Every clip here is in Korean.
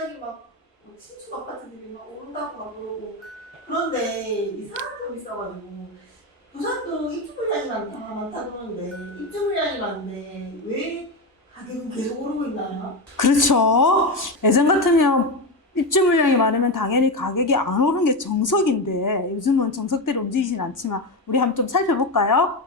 갑자기 막 신축 아파트들이 막 온다고 막 그러고 그런데 이상한 점이 있어가지고 부산도 입주 물량이 많다 그러는데 입주 물량이 많은데 왜 가격은 계속 오르고 있나요? 그렇죠. 예전 같으면 입주 물량이 많으면 당연히 가격이 안 오르는 게 정석인데 요즘은 정석대로 움직이진 않지만 우리 한번 좀 살펴볼까요?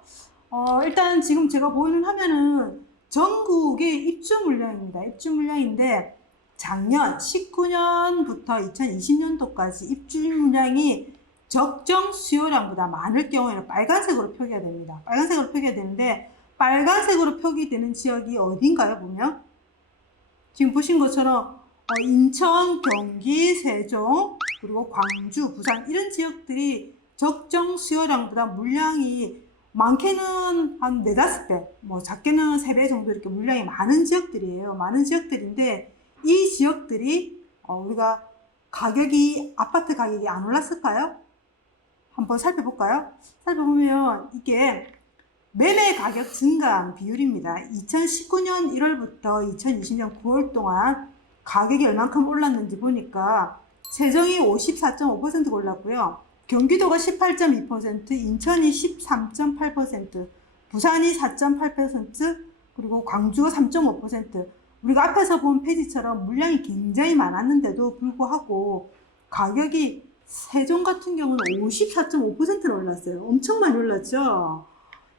일단 지금 제가 보이는 화면은 전국의 입주 물량입니다. 입주 물량인데 작년 19년부터 2020년도까지 입주 물량이 적정 수요량보다 많을 경우에는 빨간색으로 표기가 됩니다. 빨간색으로 표기가 되는데 빨간색으로 표기되는 지역이 어딘가요? 보면 지금 보신 것처럼 인천, 경기, 세종, 그리고 광주, 부산 이런 지역들이 적정 수요량보다 물량이 많게는 한 4, 5배, 뭐 작게는 3배 정도 이렇게 물량이 많은 지역들이에요. 많은 지역들인데 이 지역들이 우리가 아파트 가격이 안 올랐을까요? 한번 살펴볼까요? 살펴보면 이게 매매 가격 증가한 비율입니다. 2019년 1월부터 2020년 9월 동안 가격이 얼만큼 올랐는지 보니까 세종이 54.5%가 올랐고요. 경기도가 18.2%, 인천이 13.8%, 부산이 4.8%, 그리고 광주가 3.5%. 우리가 앞에서 본 페이지처럼 물량이 굉장히 많았는데도 불구하고 가격이 세종 같은 경우는 54.5%나 올랐어요. 엄청 많이 올랐죠?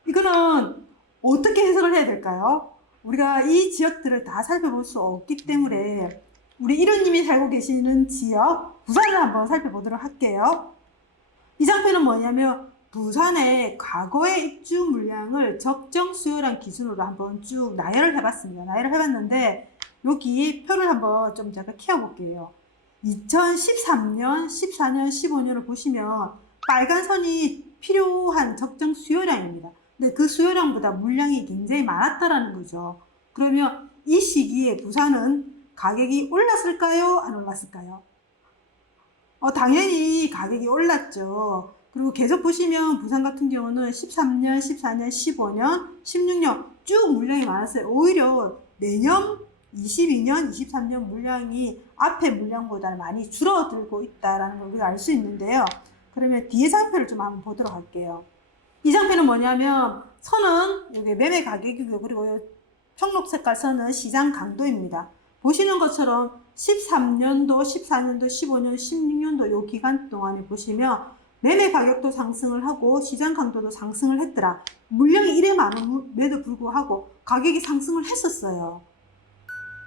이거는 어떻게 해석을 해야 될까요? 우리가 이 지역들을 다 살펴볼 수 없기 때문에 우리 이루님이 살고 계시는 지역, 부산을 한번 살펴보도록 할게요. 이 장표는 뭐냐면 부산의 과거의 입주 물량을 적정 수요량 기준으로 한번 쭉 나열을 해봤습니다. 나열을 해봤는데 여기 표를 한번 좀 제가 키워볼게요. 2013년, 14년, 15년을 보시면 빨간 선이 필요한 적정 수요량입니다. 근데 그 수요량보다 물량이 굉장히 많았다라는 거죠. 그러면 이 시기에 부산은 가격이 올랐을까요? 안 올랐을까요? 당연히 가격이 올랐죠. 그리고 계속 보시면 부산 같은 경우는 13년, 14년, 15년, 16년 쭉 물량이 많았어요. 오히려 내년 22년, 23년 물량이 앞에 물량보다 많이 줄어들고 있다는 걸 우리가 알 수 있는데요. 그러면 뒤에 장표를 좀 한번 보도록 할게요. 이 장표는 뭐냐면 선은 여기 매매 가격이고요. 그리고 청록 색깔 선은 시장 강도입니다. 보시는 것처럼 13년도, 14년도, 15년, 16년도 요 기간 동안에 보시면 매매 가격도 상승을 하고 시장 강도도 상승을 했더라. 물량이 이래 많음에도 불구하고 가격이 상승을 했었어요.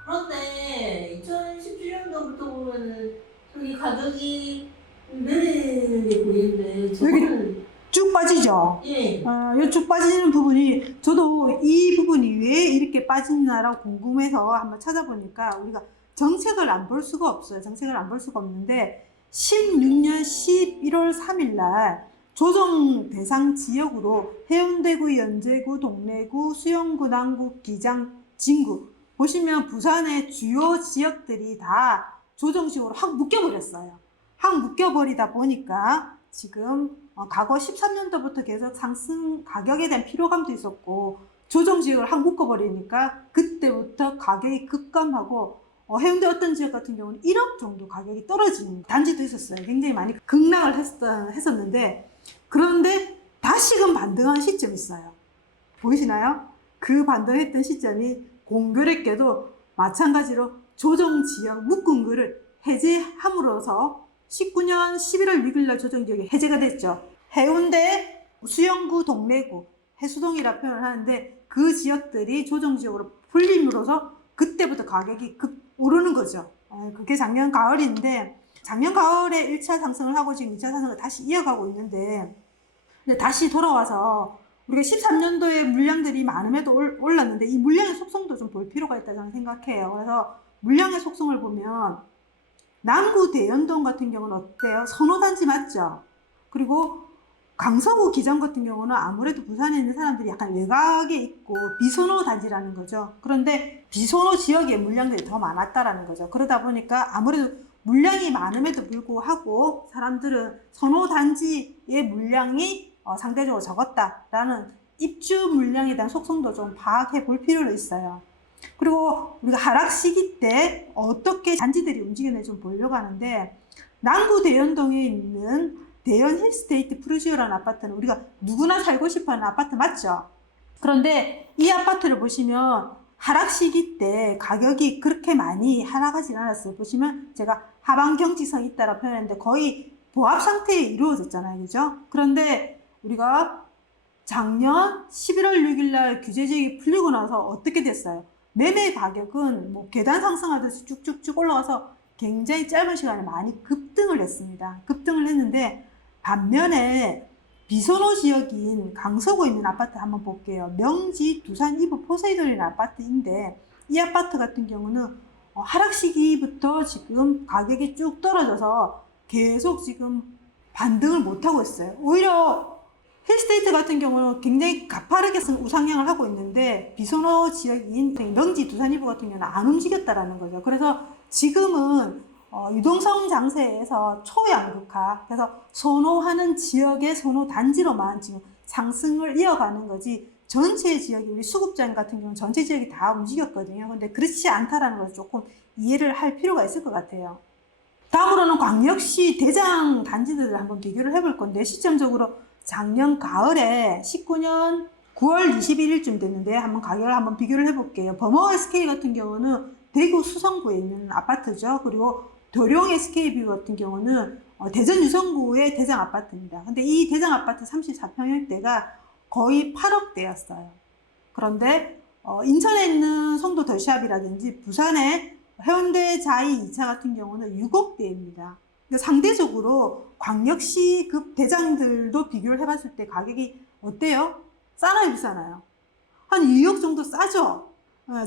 그런데 2017년도부터 보면은 저기 가격이 내리는 게 보이는데 저거는 쭉 빠지죠? 예. 이 쭉 빠지는 부분이 저도 이 부분이 왜 이렇게 빠지나라고 궁금해서 한번 찾아보니까 우리가 정책을 안 볼 수가 없어요. 정책을 안 볼 수가 없는데 16년 11월 3일 날 조정 대상 지역으로 해운대구, 연제구, 동래구, 수영구, 남구, 기장, 진구 보시면 부산의 주요 지역들이 다 조정식으로 확 묶여버렸어요. 확 묶여버리다 보니까 지금 과거 13년도부터 계속 상승 가격에 대한 피로감도 있었고 조정지역을 확 묶어버리니까 그때부터 가격이 급감하고 해운대 어떤 지역 같은 경우는 1억 정도 가격이 떨어지는 단지도 있었어요. 굉장히 많이 급락을 했었는데 그런데 다시금 반등한 시점이 있어요. 보이시나요? 그 반등했던 시점이 공교롭게도 마찬가지로 조정지역 묶은 거를 해제함으로써 19년 11월 6일날 조정지역이 해제가 됐죠. 해운대, 수영구, 동래구, 해수동이라 표현을 하는데 그 지역들이 조정지역으로 풀림으로써 그때부터 가격이 급 오르는 거죠. 그게 작년 가을인데 작년 가을에 1차 상승을 하고 지금 2차 상승을 다시 이어가고 있는데 근데 다시 돌아와서 우리가 13년도에 물량들이 많음에도 올랐는데 이 물량의 속성도 좀 볼 필요가 있다고 저는 생각해요. 그래서 물량의 속성을 보면 남구 대연동 같은 경우는 어때요? 선호단지 맞죠? 그리고 강서구 기장 같은 경우는 아무래도 부산에 있는 사람들이 약간 외곽에 있고 비선호 단지라는 거죠. 그런데 비선호 지역에 물량들이 더 많았다라는 거죠. 그러다 보니까 아무래도 물량이 많음에도 불구하고 사람들은 선호 단지의 물량이 상대적으로 적었다라는 입주 물량에 대한 속성도 좀 파악해 볼 필요는 있어요. 그리고 우리가 하락 시기 때 어떻게 단지들이 움직이는지 좀 보려고 하는데, 남구 대연동에 있는 대연 힐스테이트 프루지오라는 아파트는 우리가 누구나 살고 싶어하는 아파트 맞죠? 그런데 이 아파트를 보시면 하락 시기 때 가격이 그렇게 많이 하락하지 않았어요. 보시면 제가 하방 경직성이 있다라 표현했는데 거의 보합 상태에 이루어졌잖아요. 그죠? 그런데 우리가 작년 11월 6일 날 규제지역이 풀리고 나서 어떻게 됐어요? 매매 가격은 뭐 계단 상승하듯이 쭉쭉쭉 올라가서 굉장히 짧은 시간에 많이 급등을 했습니다. 급등을 했는데 반면에 비선호 지역인 강서구에 있는 아파트 한번 볼게요. 명지 두산 이브 포세이돈이라는 아파트인데 이 아파트 같은 경우는 하락 시기부터 지금 가격이 쭉 떨어져서 계속 지금 반등을 못하고 있어요. 오히려 힐스테이트 같은 경우는 굉장히 가파르게 우상향을 하고 있는데 비선호 지역인 명지 두산 이브 같은 경우는 안 움직였다라는 거죠. 그래서 지금은 유동성 장세에서 초양극화, 그래서 선호하는 지역의 선호 단지로만 지금 상승을 이어가는 거지, 전체 지역이 우리 수급장 같은 경우는 전체 지역이 다 움직였거든요. 근데 그렇지 않다라는 것을 조금 이해를 할 필요가 있을 것 같아요. 다음으로는 광역시 대장 단지들을 한번 비교를 해볼 건데, 시점적으로 작년 가을에 19년 9월 21일쯤 됐는데 한번 가격을 한번 비교를 해볼게요. 범어 SK 같은 경우는 대구 수성구에 있는 아파트죠. 그리고 도룡 SK뷰 같은 경우는 대전 유성구의 대장 아파트입니다. 근데 이 대장 아파트 34평형대가 거의 8억대였어요. 그런데 인천에 있는 송도 더샵이라든지 부산의 해운대 자이 2차 같은 경우는 6억대입니다. 상대적으로 광역시급 대장들도 비교를 해봤을 때 가격이 어때요? 싸나요, 비싸나요? 한 2억 정도 싸죠?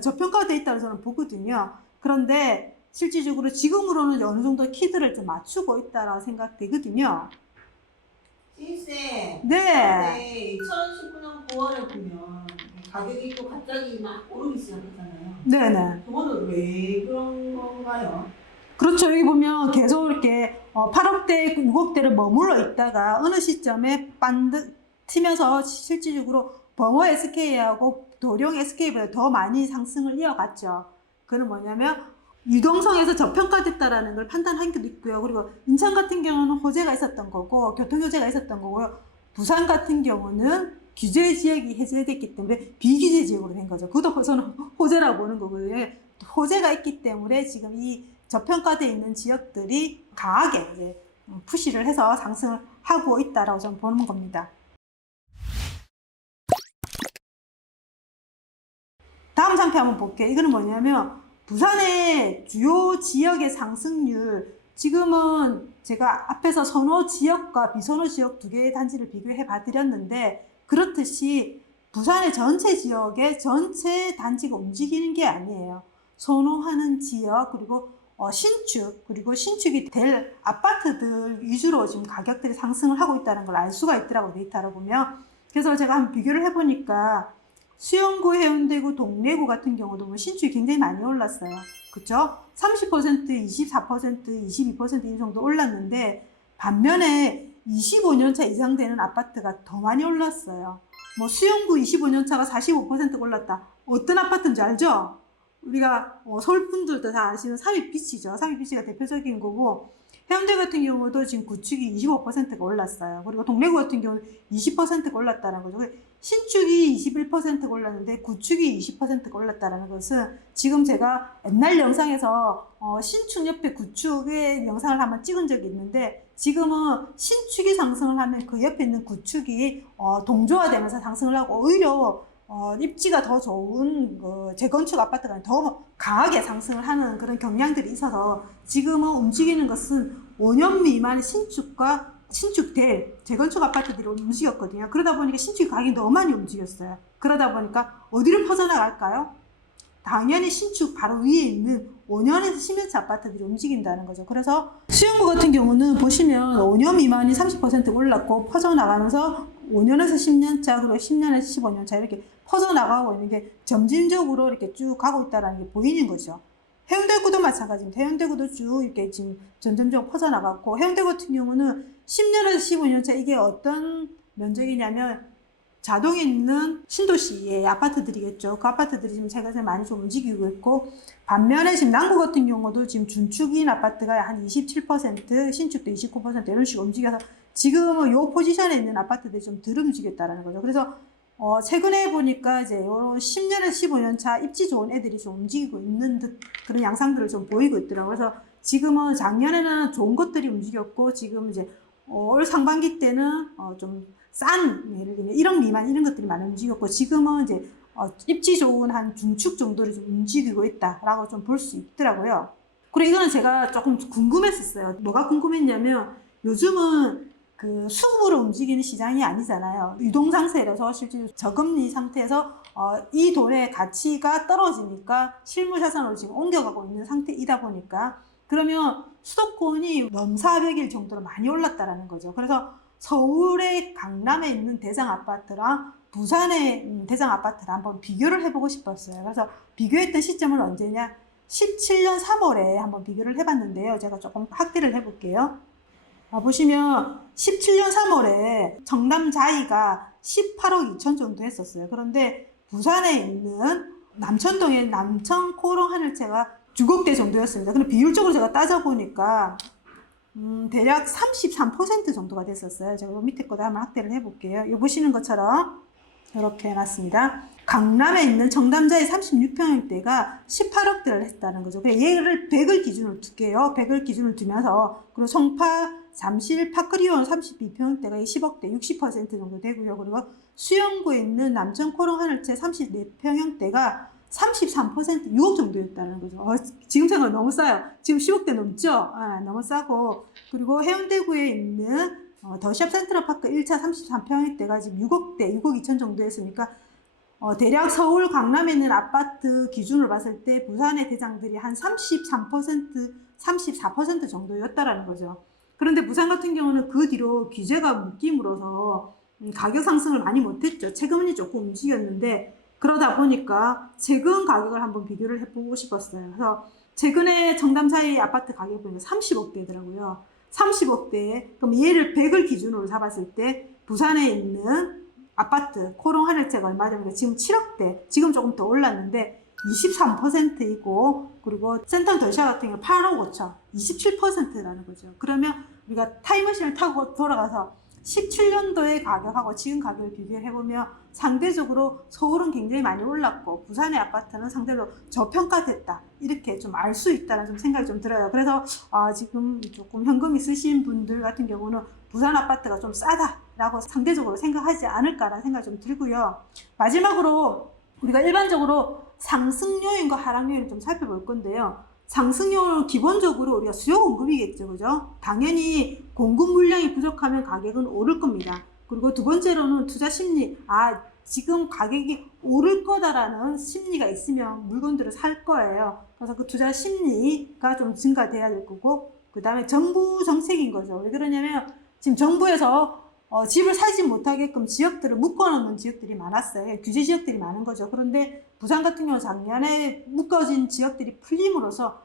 저평가되어 있다고 저는 보거든요. 그런데 실질적으로 지금으로는 어느 정도 키드를 좀 맞추고 있다라고 생각되거든요. 신입생. 네. 2019년 9월에 보면 가격이 또 갑자기 막 오르기 시작했잖아요. 네네. 그거는 왜 그런 건가요? 그렇죠. 여기 보면 계속 이렇게 8억대, 6억대를 머물러 있다가 어느 시점에 반드 튀면서 실질적으로 범어 SK하고 도룡 SK보다 더 많이 상승을 이어갔죠. 그는 뭐냐면 유동성에서 저평가됐다라는 걸 판단한 것도 있고요. 그리고 인천 같은 경우는 호재가 있었던 거고, 교통효제가 있었던 거고요. 부산 같은 경우는 규제 지역이 해제됐기 때문에 비규제 지역으로 된 거죠. 그것도 저는 호재라고 보는 거고요. 호재가 있기 때문에 지금 이 저평가되어 있는 지역들이 강하게 이제 푸시를 해서 상승을 하고 있다라고 저는 보는 겁니다. 다음 상표 한번 볼게요. 이거는 뭐냐면 부산의 주요 지역의 상승률, 지금은 제가 앞에서 선호 지역과 비선호 지역 두 개의 단지를 비교해 봐드렸는데, 그렇듯이 부산의 전체 지역의 전체 단지가 움직이는 게 아니에요. 선호하는 지역, 그리고 신축, 그리고 신축이 될 아파트들 위주로 지금 가격들이 상승을 하고 있다는 걸 알 수가 있더라고요, 데이터로 보면. 그래서 제가 한번 비교를 해보니까 수영구, 해운대구, 동래구 같은 경우도 뭐 신축이 굉장히 많이 올랐어요. 그쵸? 30%, 24%, 22% 이 정도 올랐는데, 반면에 25년차 이상 되는 아파트가 더 많이 올랐어요. 뭐 수영구 25년차가 45% 올랐다. 어떤 아파트인지 알죠? 우리가 서울분들도 다 아시는 삼입비치죠. 삼입비치가 대표적인 거고, 해운대 같은 경우도 지금 구축이 25%가 올랐어요. 그리고 동래구 같은 경우는 20%가 올랐다는 거죠. 신축이 21%가 올랐는데 구축이 20%가 올랐다는 것은, 지금 제가 옛날 영상에서 신축 옆에 구축의 영상을 한번 찍은 적이 있는데, 지금은 신축이 상승을 하면 그 옆에 있는 구축이 동조화되면서 상승을 하고, 오히려 입지가 더 좋은 재건축 아파트가 더 강하게 상승을 하는 그런 경향들이 있어서, 지금은 움직이는 것은 5년 미만의 신축과 신축될 재건축 아파트들이 움직였거든요. 그러다 보니까 신축 가격이 너무 많이 움직였어요. 그러다 보니까 어디를 퍼져나갈까요? 당연히 신축 바로 위에 있는 5년에서 10년차 아파트들이 움직인다는 거죠. 그래서 수영구 같은 경우는 보시면 5년 미만이 30% 올랐고, 퍼져나가면서 5년에서 10년차, 그리고 10년에서 15년차 이렇게 퍼져나가고 있는 게 점진적으로 이렇게 쭉 가고 있다는 게 보이는 거죠. 해운대구도 마찬가지입니다. 해운대구도 쭉 이렇게 지금 점점점 퍼져나갔고, 해운대 같은 경우는 10년에서 15년차, 이게 어떤 면적이냐면 자동에 있는 신도시의 아파트들이겠죠. 그 아파트들이 지금 최근에 많이 좀 움직이고 있고, 반면에 지금 남구 같은 경우도 지금 준축인 아파트가 한 27%, 신축도 29% 이런 식으로 움직여서 지금은 요 포지션에 있는 아파트들이 좀 덜 움직였다라는 거죠. 그래서 최근에 보니까 이제 요 10년에서 15년 차 입지 좋은 애들이 좀 움직이고 있는 듯 그런 양상들을 좀 보이고 있더라고요. 그래서 지금은 작년에는 좋은 것들이 움직였고, 지금 이제 올 상반기 때는 좀 싼, 예를 들면 1억 미만 이런 것들이 많이 움직였고, 지금은 이제 입지 좋은 한 중축 정도를 좀 움직이고 있다라고 좀 볼 수 있더라고요. 그리고 이거는 제가 조금 궁금했었어요. 뭐가 궁금했냐면, 요즘은 그 수급으로 움직이는 시장이 아니잖아요. 유동상세라서 실제 저금리 상태에서 이 돈의 가치가 떨어지니까 실물자산으로 지금 옮겨가고 있는 상태이다 보니까, 그러면 수도권이 넘사 100일 정도로 많이 올랐다라는 거죠. 그래서 서울의 강남에 있는 대장 아파트랑 부산의 대장 아파트를 한번 비교를 해보고 싶었어요. 그래서 비교했던 시점은 언제냐? 17년 3월에 한번 비교를 해봤는데요. 제가 조금 확대를 해볼게요. 보시면 17년 3월에 정남 자이가 18억 2천 정도 했었어요. 그런데 부산에 있는 남천동의 남천 코롱 하늘채가 6억대 정도였습니다. 근데 비율적으로 제가 따져보니까 대략 33% 정도가 됐었어요. 제가 밑에 거도 한번 확대를 해볼게요. 이 보시는 것처럼 이렇게 해놨습니다. 강남에 있는 정남자의 36평형대가 18억대를 했다는 거죠. 그래서 얘를 100을 기준으로 둘게요. 100을 기준으로 두면서, 그리고 송파, 잠실, 파크리온 32평형대가 10억대, 60% 정도 되고요. 그리고 수영구에 있는 남천 코롱 하늘채 34평형대가 33%, 6억 정도였다는 거죠. 지금 생각하면 너무 싸요. 지금 10억대 넘죠? 너무 싸고. 그리고 해운대구에 있는 더샵 센트럴파크 1차 33평형대가 지금 6억대, 6억 2천 정도 했으니까, 대략 서울 강남에 있는 아파트 기준으로 봤을 때 부산의 대장들이 한 33%, 34% 정도였다라는 거죠. 그런데 부산 같은 경우는 그 뒤로 규제가 묶임으로써 가격 상승을 많이 못했죠. 최근이 조금 움직였는데, 그러다 보니까 최근 가격을 한번 비교를 해보고 싶었어요. 그래서 최근에 정남 사이 아파트 가격이 보니까 30억대더라고요. 30억대. 그럼 얘를 100을 기준으로 잡았을 때 부산에 있는 아파트 코롱 하늘채가 얼마 됩니까? 지금 7억대. 지금 조금 더 올랐는데 23%이고, 그리고 센텀 덜샤 같은 경우 8억 5천, 27%라는 거죠. 그러면 우리가 타임머신을 타고 돌아가서 17년도의 가격하고 지금 가격을 비교해보면 상대적으로 서울은 굉장히 많이 올랐고 부산의 아파트는 상대적으로 저평가됐다, 이렇게 좀 알 수 있다는 좀 생각이 좀 들어요. 그래서 지금 조금 현금 있으신 분들 같은 경우는 부산 아파트가 좀 싸다라고 상대적으로 생각하지 않을까라는 생각이 좀 들고요. 마지막으로 우리가 일반적으로 상승 요인과 하락 요인을 좀 살펴볼 건데요. 상승 요인은 기본적으로 우리가 수요 공급이겠죠, 그죠? 당연히 공급 물량이 부족하면 가격은 오를 겁니다. 그리고 두 번째로는 투자 심리. 지금 가격이 오를 거다라는 심리가 있으면 물건들을 살 거예요. 그래서 그 투자 심리가 좀 증가돼야 될 거고, 그 다음에 정부 정책인 거죠. 왜 그러냐면 지금 정부에서 집을 사지 못하게끔 지역들을 묶어놓는 지역들이 많았어요. 규제 지역들이 많은 거죠. 그런데 부산 같은 경우 작년에 묶어진 지역들이 풀림으로써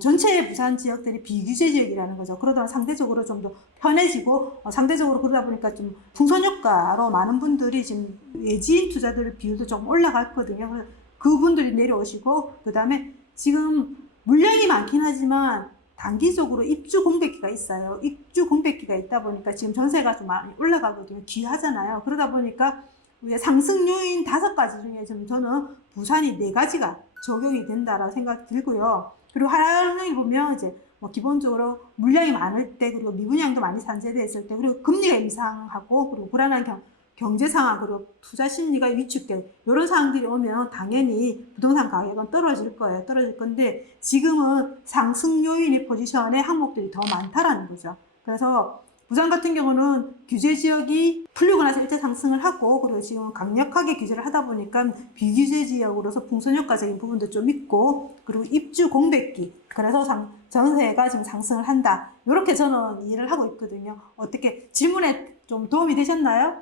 전체 부산 지역들이 비규제 지역이라는 거죠. 그러다 상대적으로 좀 더 편해지고, 상대적으로 그러다 보니까 좀 풍선 효과로 많은 분들이 지금 외지인 투자들 비율도 조금 올라갔거든요. 그래서 그분들이 내려오시고, 그 다음에 지금 물량이 많긴 하지만 단기적으로 입주 공백기가 있어요. 입주 공백기가 있다 보니까 지금 전세가 좀 많이 올라가거든요. 귀하잖아요. 그러다 보니까 우리가 상승 요인 5가지 중에 좀 저는 부산이 4가지가 적용이 된다라고 생각이 들고요. 그리고 하락 요인 보면 이제 기본적으로 물량이 많을 때, 그리고 미분양도 많이 산재되어 있을 때, 그리고 금리가 인상하고, 그리고 불안한 경제 상황, 그리고 투자 심리가 위축되고, 이런 상황들이 오면 당연히 부동산 가격은 떨어질 거예요. 떨어질 건데, 지금은 상승 요인의 포지션에 항목들이 더 많다라는 거죠. 그래서 부산 같은 경우는 규제 지역이 풀리고 나서 일제 상승을 하고, 그리고 지금 강력하게 규제를 하다 보니까 비규제 지역으로서 풍선 효과적인 부분도 좀 있고, 그리고 입주 공백기, 그래서 전세가 지금 상승을 한다, 이렇게 저는 이해를 하고 있거든요. 어떻게 질문에 좀 도움이 되셨나요?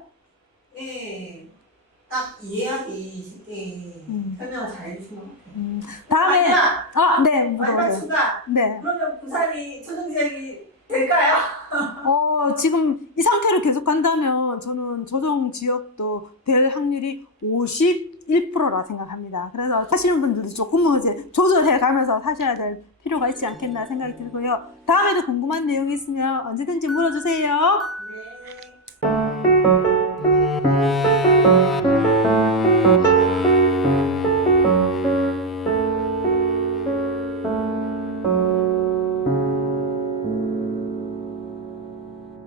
네, 딱 이해하기 쉽게 설명을 잘 해주신 것 같아요. 다음에 마지막 네, 추가. 네. 그러면 부산이 초등지역이 될까요? 지금 이 상태로 계속 간다면 저는 조정 지역도 될 확률이 51%라 생각합니다. 그래서 사시는 분들도 조금은 이제 조절해 가면서 사셔야 될 필요가 있지 않겠나 생각이 들고요. 다음에도 궁금한 내용이 있으면 언제든지 물어주세요. 네.